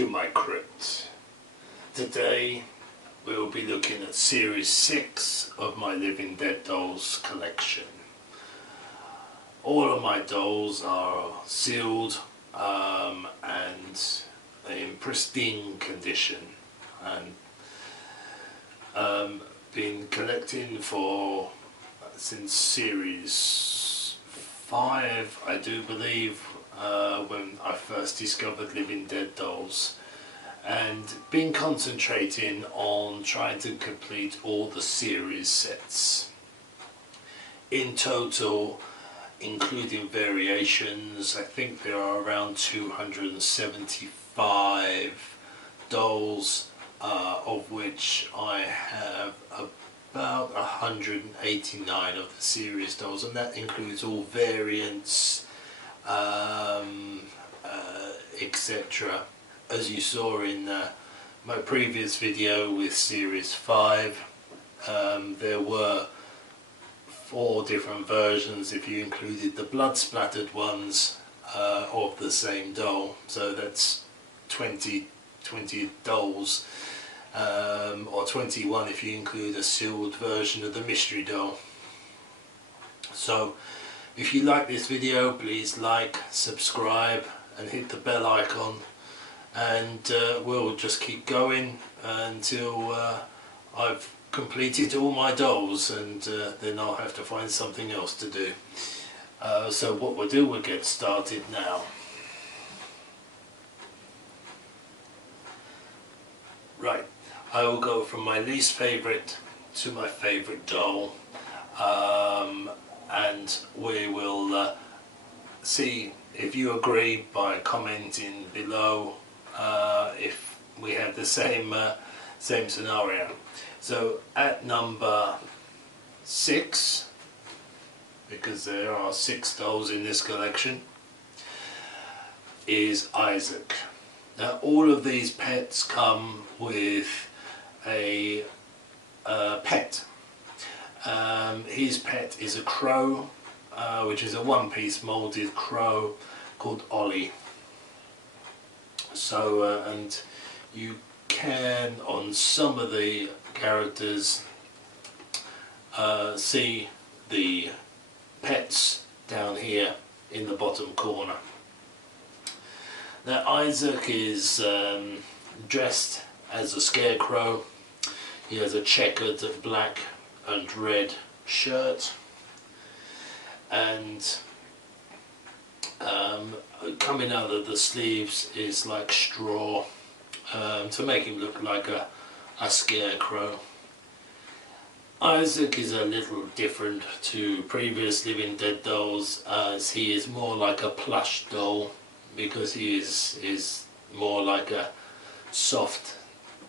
to my crypt. Today we'll be looking at series 6 of my Living Dead dolls collection. All of my dolls are sealed and in pristine condition, and been collecting since series 5, I do believe, when I first discovered Living Dead dolls, and been concentrating on trying to complete all the series sets. In total, including variations, I think there are around 275 dolls, of which I have about 189 of the series dolls, and that includes all variants, etc. As you saw in my previous video with series 5, there were 4 different versions if you included the blood splattered ones of the same doll, so that's 20 dolls, or 21 if you include a sealed version of the mystery doll. So if you like this video, please like, subscribe and hit the bell icon, and we'll just keep going until I've completed all my dolls, and then I'll have to find something else to do. So what we'll do, we'll get started now. Right, I will go from my least favourite to my favourite doll, and we will see if you agree by commenting below if we have the same scenario. So at number 6, because there are 6 dolls in this collection, is Isaac. Now all of these pets come with a pet. His pet is a crow, which is a one-piece moulded crow called Ollie. So and you can, on some of the characters, see the pets down here in the bottom corner. Now Isaac is dressed as a scarecrow. He has a checkered black and red shirt, and coming out of the sleeves is like straw, to make him look like a scarecrow. Isaac is a little different to previous Living Dead dolls, as he is more like a plush doll, because he is more like a soft,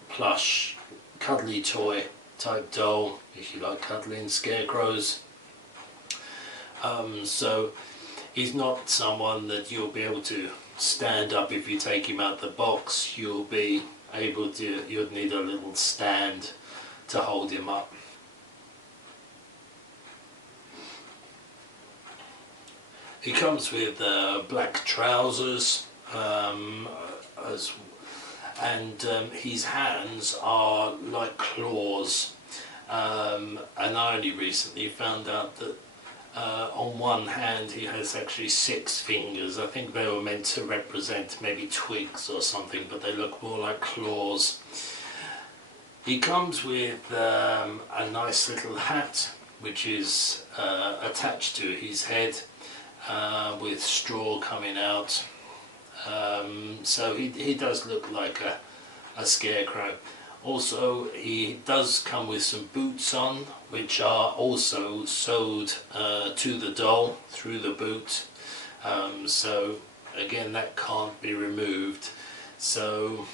plush, cuddly toy type doll, if you like cuddling scarecrows. So he's not someone that you'll be able to stand up if you take him out the box. You'll be able to, you'd need a little stand to hold him up. He comes with black trousers, and his hands are like claws, and I only recently found out that on one hand he has actually 6 fingers. I think they were meant to represent maybe twigs or something, but they look more like claws. He comes with a nice little hat, which is attached to his head, with straw coming out, so he does look like a scarecrow. Also, he does come with some boots on, which are also sewed to the doll through the boot, so again that can't be removed. So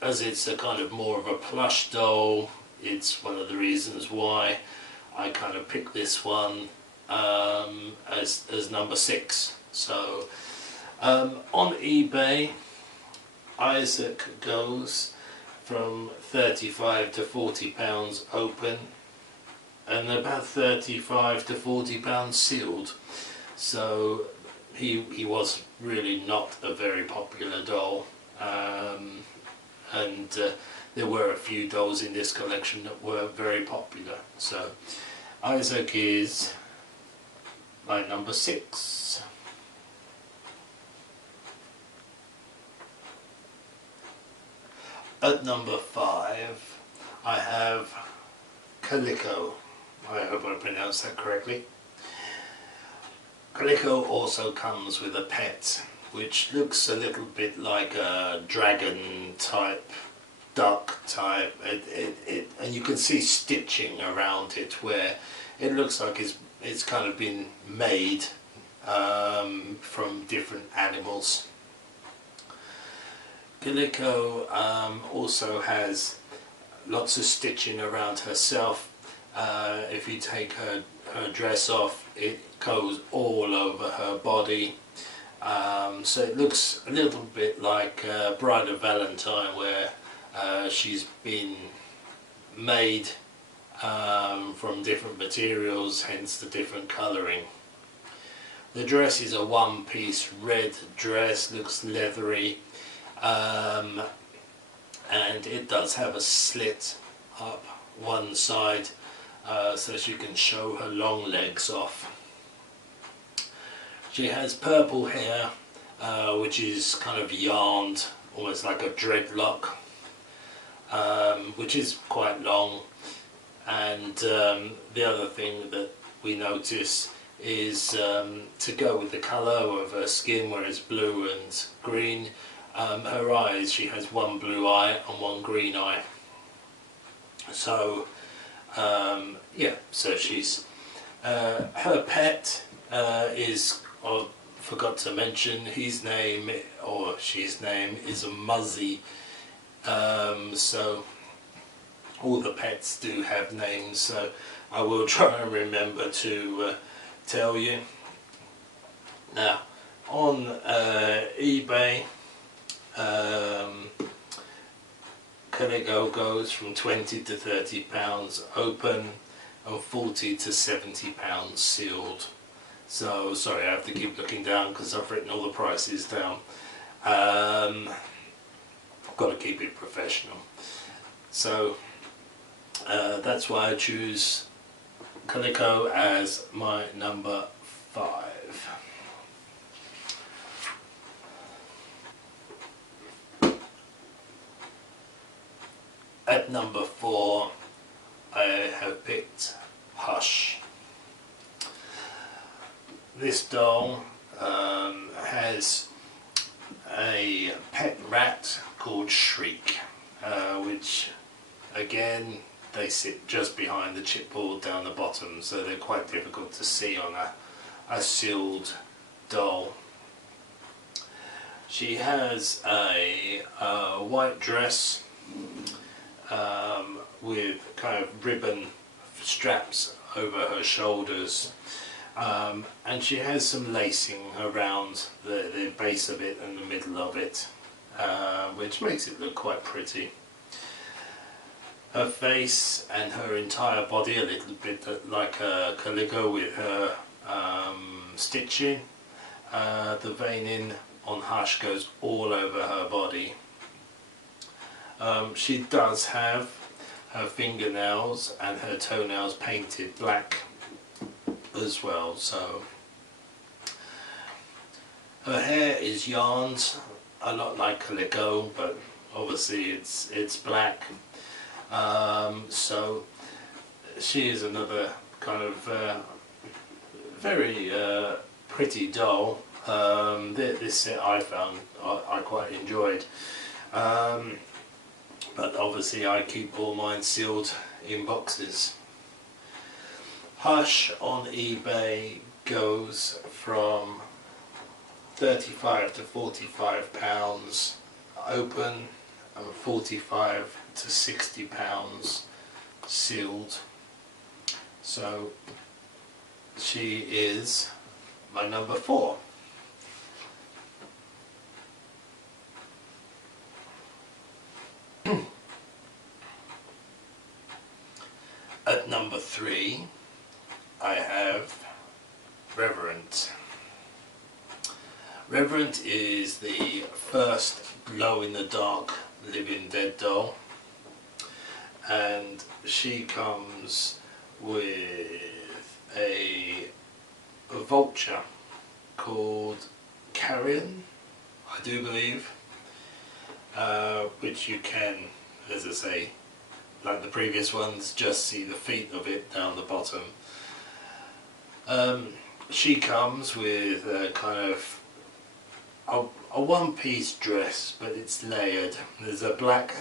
as it's a kind of more of a plush doll, it's one of the reasons why I kind of picked this one as number 6. So on eBay, Isaac goes from 35 to 40 pounds open, and about 35 to 40 pounds sealed. So he was really not a very popular doll, and there were a few dolls in this collection that were very popular. So Isaac is my number 6. At number 5 I have Calico. I hope I pronounced that correctly. Calico also comes with a pet which looks a little bit like a dragon type, duck type, and you can see stitching around it where it looks like it's kind of been made from different animals. Calico also has lots of stitching around herself. If you take her dress off, it goes all over her body. So it looks a little bit like Bride of Valentine, where she's been made from different materials, hence the different colouring. The dress is a one-piece red dress, looks leathery, and it does have a slit up one side so she can show her long legs off. She has purple hair which is kind of yarned, almost like a dreadlock, which is quite long. And the other thing that we notice is to go with the colour of her skin, where it's blue and green, her eyes, she has one blue eye and one green eye. So yeah, so she's her pet is, I forgot to mention, his name or she's name is a Muzzy. So all the pets do have names, so I will try and remember to tell you. Now on eBay, Calico goes from £20 to £30 open and £40 to £70 sealed. So sorry, I have to keep looking down because I've written all the prices down. I've got to keep it professional. So that's why I choose Calico as my number 5. At number 4 I have picked Hush. This doll has a pet rat called Shriek, which again, they sit just behind the chipboard down the bottom, so they're quite difficult to see on a sealed doll. She has a white dress with kind of ribbon straps over her shoulders, and she has some lacing around the base of it and the middle of it, which makes it look quite pretty. Her face and her entire body a little bit like a Calico with her stitching. The veining on Hush goes all over her body. She does have her fingernails and her toenails painted black as well. So her hair is yarned a lot like Calico, but obviously it's black. So she is another kind of very pretty doll. This set I found I quite enjoyed, but obviously I keep all mine sealed in boxes. Hush on eBay goes from £35 to £45 open and £45 to £60 sealed. So she is my number 4. At number 3 I have Reverend. Reverend is the first glow-in-the-dark living dead doll, and she comes with a vulture called Carrion, I do believe, which you can, as I say, like the previous ones, just see the feet of it down the bottom. She comes with a kind of a one-piece dress, but it's layered. There's a black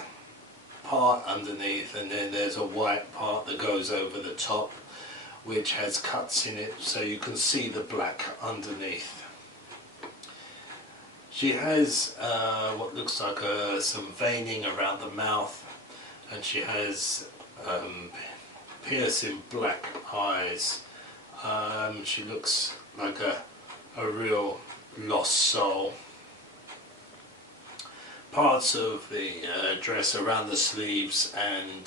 part underneath, and then there's a white part that goes over the top, which has cuts in it, so you can see the black underneath. She has what looks like some veining around the mouth, and she has piercing black eyes. She looks like a real lost soul. Parts of the dress around the sleeves and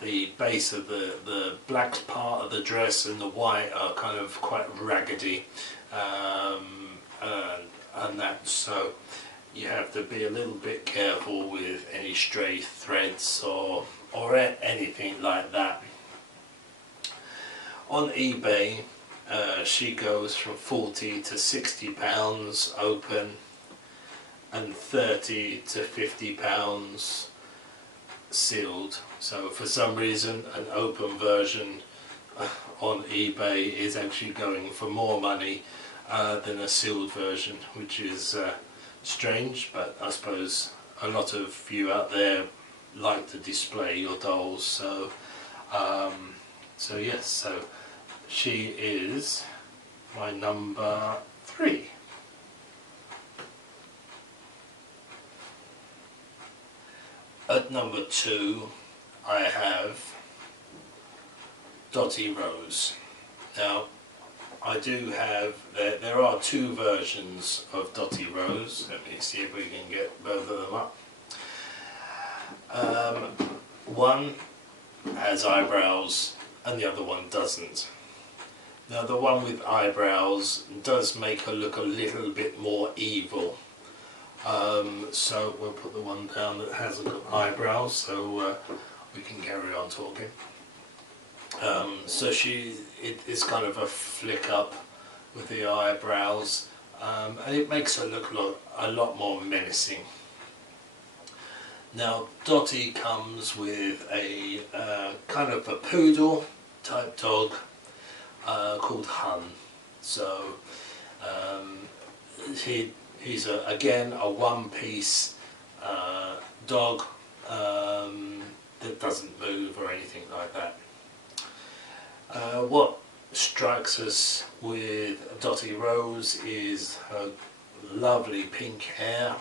the base of the black part of the dress and the white are kind of quite raggedy, and that, so you have to be a little bit careful with any stray threads or anything like that. On eBay, she goes from £40 to £60 open, and £30 to £50 sealed. So for some reason an open version on eBay is actually going for more money than a sealed version, which is strange, but I suppose a lot of you out there like to display your dolls, so yes, so she is my number 3. At number 2 I have Dottie Rose. Now I do have, there are 2 versions of Dottie Rose. Let me see if we can get both of them up. One has eyebrows and the other one doesn't. Now the one with eyebrows does make her look a little bit more evil. So we'll put the one down that hasn't got eyebrows, so we can carry on talking. So it's kind of a flick up with the eyebrows, and it makes her look a lot more menacing. Now Dottie comes with a kind of a poodle type dog called Hun. So he's again a one-piece dog that doesn't move or anything like that. What strikes us with Dottie Rose is her lovely pink hair.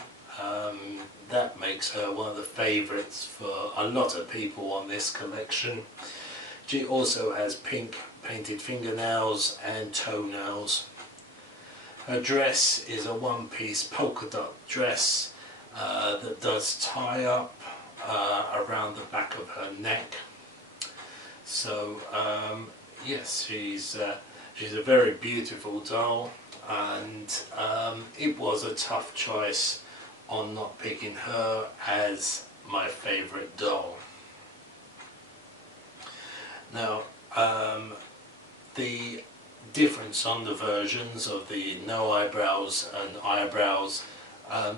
That makes her one of the favourites for a lot of people on this collection. She also has pink painted fingernails and toenails. Her dress is a one-piece polka dot dress that does tie up around the back of her neck. So yes, she's a very beautiful doll, and it was a tough choice on not picking her as my favourite doll. Now the difference on the versions of the no eyebrows and eyebrows,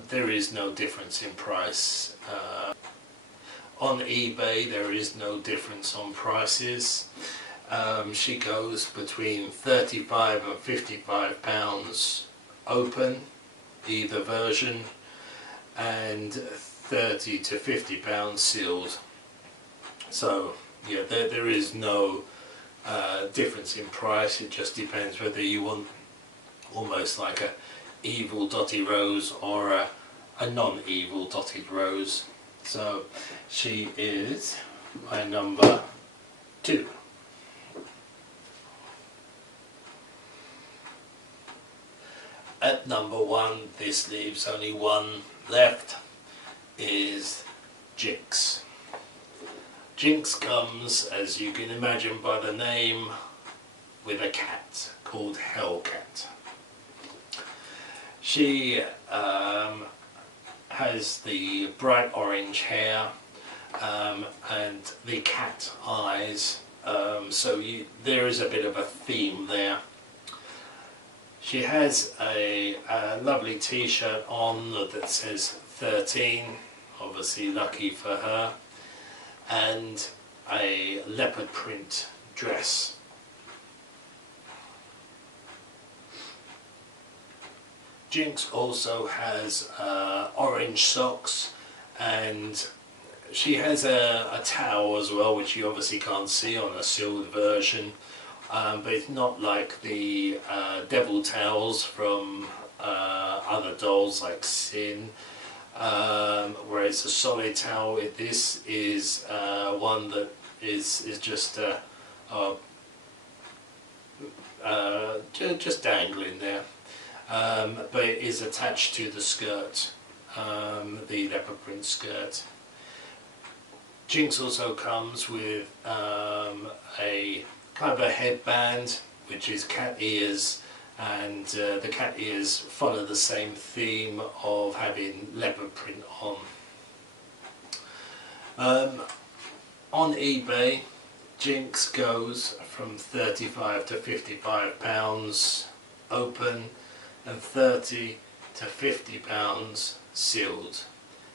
there is no difference in price. On eBay there is no difference on prices. She goes between £35 and £55 open, either version, and £30 to £50 sealed. So yeah, there is no difference in price. It just depends whether you want almost like a evil Dottie Rose or a non-evil Dottie Rose. So she is my number 2. At number 1, this leaves only one left, is Jinx. Jinx comes, as you can imagine by the name, with a cat called Hellcat. She has the bright orange hair and the cat eyes, so there is a bit of a theme there. She has a lovely t-shirt on that says 13, obviously lucky for her, and a leopard print dress. Jinx also has orange socks, and she has a towel as well, which you obviously can't see on a sealed version, but it's not like the devil towels from other dolls like Sin, where it's a solid towel. This is one that is just just dangling there. But it is attached to the skirt, the leopard print skirt. Jinx also comes with a kind of a headband, which is cat ears, and the cat ears follow the same theme of having leopard print on. On eBay, Jinx goes from £35 to £55 open, and £30 to £50 sealed.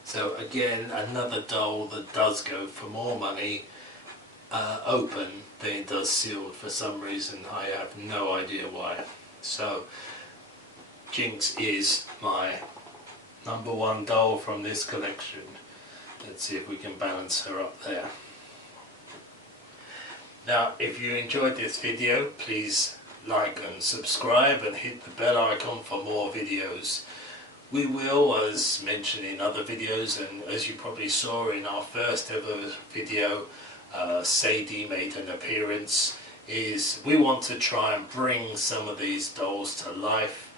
So again, another doll that does go for more money open than it does sealed for some reason. I have no idea why. So Jinx is my #1 doll from this collection. Let's see if we can balance her up there. Now, if you enjoyed this video, please like and subscribe and hit the bell icon for more videos. We will, as mentioned in other videos, and as you probably saw in our first ever video, Sadie made an appearance, is we want to try and bring some of these dolls to life,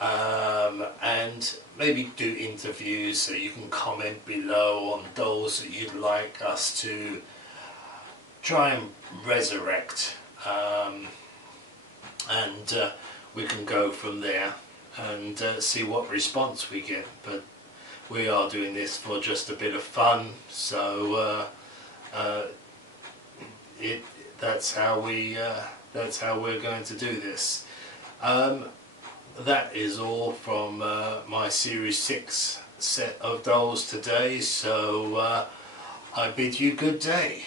and maybe do interviews, so you can comment below on dolls that you'd like us to try and resurrect, and we can go from there and see what response we get. But we are doing this for just a bit of fun, so that's how we're going to do this. That is all from my Series 6 set of dolls today, so I bid you good day.